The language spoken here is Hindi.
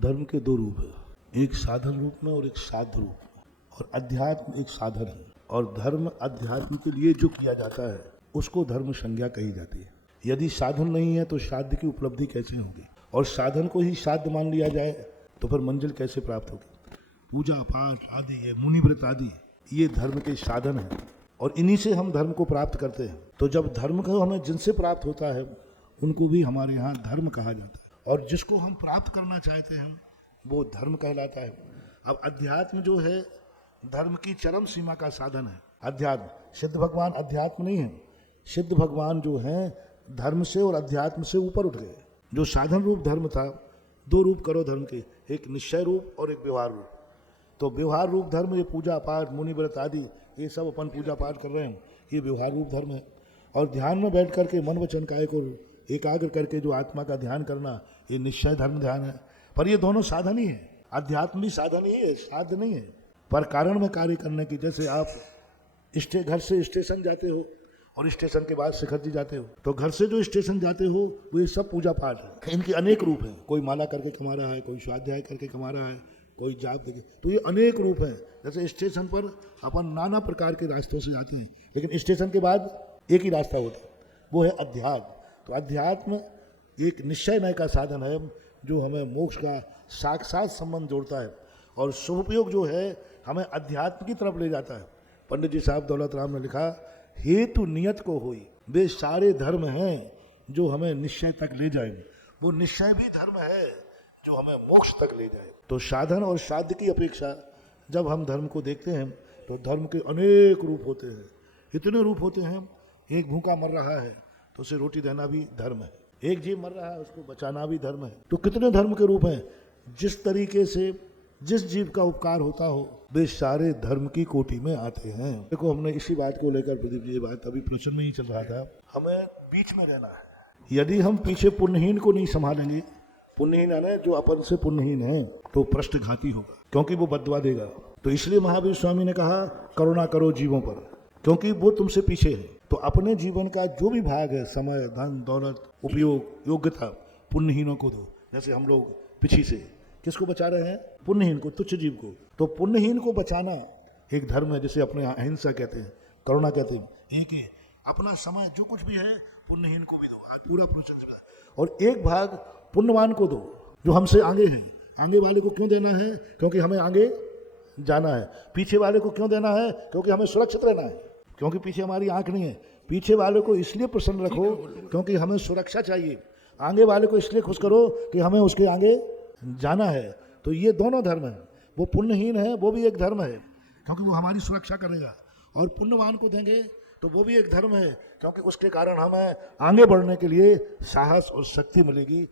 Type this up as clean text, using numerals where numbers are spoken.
धर्म के दो रूप है, एक साधन रूप में और एक साध्य रूप में। और अध्यात्म एक साधन है, और धर्म अध्यात्म के लिए जो किया जाता है उसको धर्म संज्ञा कही जाती है। यदि साधन नहीं है तो साध्य की उपलब्धि कैसे होगी, और साधन को ही साध्य मान लिया जाए तो फिर मंजिल कैसे प्राप्त होगी। पूजा पाठ आदि है, मुनि व्रत आदि, ये धर्म के साधन हैं, और इन्हीं से हम धर्म को प्राप्त करते हैं। तो जब धर्म को हमें जिनसे प्राप्त होता है उनको भी हमारे यहाँ धर्म कहा जाता है, और जिसको हम प्राप्त करना चाहते हैं वो धर्म कहलाता है। अब अध्यात्म जो है धर्म की चरम सीमा का साधन है। अध्यात्म, सिद्ध भगवान अध्यात्म नहीं है, सिद्ध भगवान जो है धर्म से और अध्यात्म से ऊपर उठ गए। जो साधन रूप धर्म था, दो रूप करो धर्म के, एक निश्चय रूप और एक व्यवहार रूप। तो व्यवहार रूप धर्म, ये पूजा पाठ मुनि व्रत आदि, ये सब अपन पूजा पाठ कर रहे हैं, ये व्यवहार रूप धर्म है। और ध्यान में बैठ करके मन वचन काया को एकाग्र करके जो आत्मा का ध्यान करना, ये निश्चय धर्म ध्यान है। पर ये दोनों साधन ही है, अध्यात्म भी साधन ही है, साध्य नहीं है। पर कारण में कार्य करने की, जैसे आप घर से स्टेशन जाते हो और स्टेशन के बाद शिखर जी जाते हो, तो घर से जो स्टेशन जाते हो वो ये सब पूजा पाठ है। इनके अनेक रूप हैं, कोई माला करके कमा रहा है, कोई स्वाध्याय करके कमा रहा है, कोई जाप देके, तो ये अनेक रूप हैं। जैसे स्टेशन पर अपन नाना प्रकार के रास्तों से जाते हैं, लेकिन स्टेशन के बाद एक ही रास्ता होता है, वो है अध्यात्म। तो अध्यात्म एक निश्चय का साधन है जो हमें मोक्ष का साक्षात संबंध जोड़ता है, और शुभोपयोग जो है हमें अध्यात्म की तरफ ले जाता है। पंडित जी साहब दौलत राम ने लिखा, हेतु नियत को होई, वे सारे धर्म हैं जो हमें निश्चय तक ले जाए। वो निश्चय भी धर्म है जो हमें मोक्ष तक ले जाए। तो साधन और साध्य की अपेक्षा जब हम धर्म को देखते हैं तो धर्म के अनेक रूप होते हैं, इतने रूप होते हैं। एक भूखा मर रहा है तो उसे रोटी देना भी धर्म है, एक जीव मर रहा है उसको बचाना भी धर्म है। तो कितने धर्म के रूप हैं। जिस तरीके से जिस जीव का उपकार होता हो वे सारे धर्म की कोटि में आते हैं। देखो, हमने इसी बात को लेकर, प्रदीप जी, ये बात अभी प्रश्न में ही चल रहा था, हमें बीच में रहना है। यदि हम पीछे पुण्यहीन को नहीं संभालेंगे, पुण्यहीन आना जो अपन से पुण्यहीन है, तो पृष्ठघाती होगा, क्योंकि वो बदवा देगा। तो इसलिए महावीर स्वामी ने कहा, करुणा करो जीवों पर, क्योंकि वो तुमसे पीछे है। तो अपने जीवन का जो भी भाग है, समय, धन, दौलत, उपयोग, योग्यता, पुण्यहीनों को दो। जैसे हम लोग पीछे से किसको बचा रहे हैं? पुण्यहीन को, तुच्छ जीव को। तो पुण्यहीन को बचाना एक धर्म है, जिसे अपने अहिंसा कहते हैं, करुणा कहते हैं। एक है अपना समय जो कुछ भी है पुण्यहीन को भी दो, आज पूरा प्रोसेस। और एक भाग पुण्यवान को दो जो हमसे आगे हैं। आगे वाले को क्यों देना है? क्योंकि हमें आगे जाना है। पीछे वाले को क्यों देना है? क्योंकि हमें सुरक्षित रहना है, क्योंकि पीछे हमारी आंख नहीं है। पीछे वाले को इसलिए प्रसन्न रखो क्योंकि हमें सुरक्षा चाहिए। आगे वाले को इसलिए खुश करो कि हमें उसके आगे जाना है। तो ये दोनों धर्म हैं। वो पुण्यहीन है, वो भी एक धर्म है, क्योंकि वो हमारी सुरक्षा करेगा। और पुण्यवान को देंगे तो वो भी एक धर्म है, क्योंकि उसके कारण हमें आगे बढ़ने के लिए साहस और शक्ति मिलेगी।